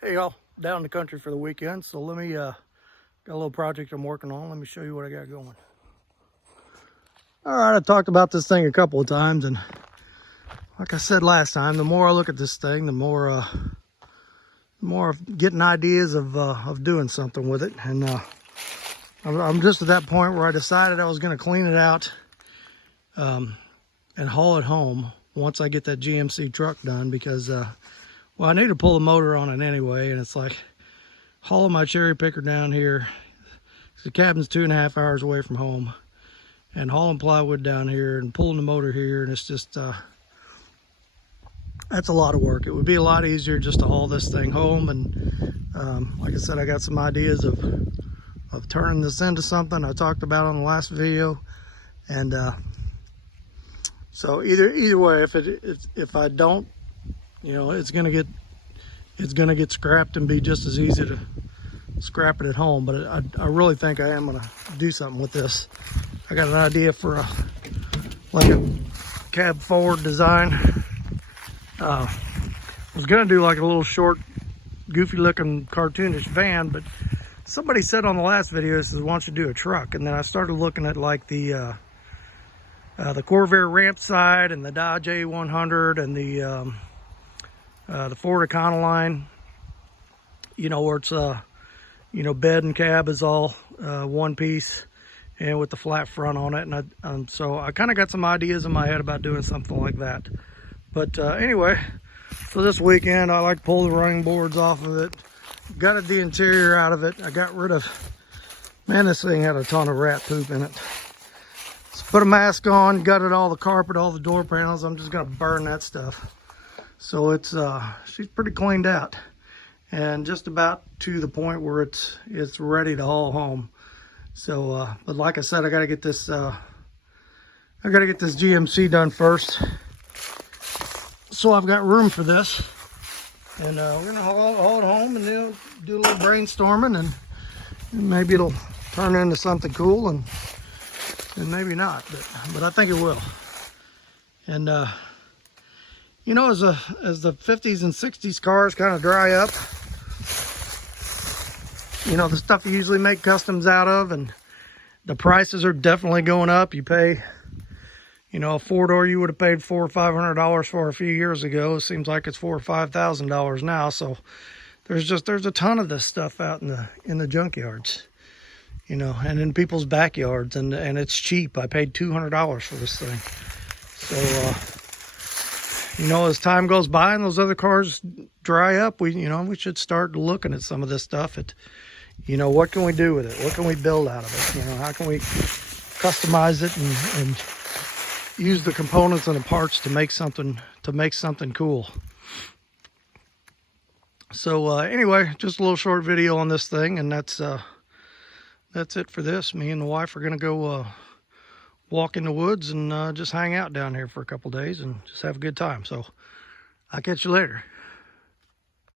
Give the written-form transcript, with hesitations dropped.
Hey y'all, down in the country for the weekend, so let me got a little project I'm working on. Let me show you what I got going. All right, I talked about this thing a couple of times, and like I said last time, the more I look at this thing, the more I'm getting ideas of doing something with it. And I'm just at that point where I decided I was going to clean it out and haul it home once I get that GMC truck done, because well, I need to pull the motor on it anyway, and it's like hauling my cherry picker down here. The cabin's 2.5 hours away from home, and hauling plywood down here and pulling the motor here, and it's just that's a lot of work. It would be a lot easier just to haul this thing home. And like I said, I got some ideas of turning this into something I talked about on the last video. And so either way, if I don't, you know, it's gonna get scrapped and be just as easy to scrap it at home. But I really think I am gonna do something with this. I got an idea for like a cab forward design. I was gonna do like a little short, goofy looking cartoonish van, but somebody said on the last video, says, why don't you do a truck? And then I started looking at like the Corvair ramp side and the Dodge A100 and the Ford Econoline, you know, where it's you know, bed and cab is all one piece and with the flat front on it. And so I kind of got some ideas in my head about doing something like that. But anyway, so this weekend I like to pull the running boards off of it, gutted the interior out of it. I got rid of, man, this thing had a ton of rat poop in it. So put a mask on, gutted all the carpet, all the door panels. I'm just gonna burn that stuff. So it's she's pretty cleaned out and just about to the point where it's ready to haul home. So but like I said, I gotta get this GMC done first, so I've got room for this. And we're gonna haul it home and then do a little brainstorming, and maybe it'll turn into something cool, and maybe not, but I think it will. And you know, as the 50s and 60s cars kind of dry up, you know, the stuff you usually make customs out of, and the prices are definitely going up. You pay, you know, a 4-door you would have paid $400 or $500 for a few years ago. It seems like it's $4,000 or $5,000 now. So there's a ton of this stuff out in the junkyards, you know, and in people's backyards, and it's cheap. I paid $200 for this thing. So you know, as time goes by and those other cars dry up, we should start looking at some of this stuff. You know, what can we do with it? What can we build out of it? You know, how can we customize it and use the components and the parts to make something cool. So anyway, just a little short video on this thing, and that's it for this. Me and the wife are gonna go walk in the woods and just hang out down here for a couple days and just have a good time. So I'll catch you later.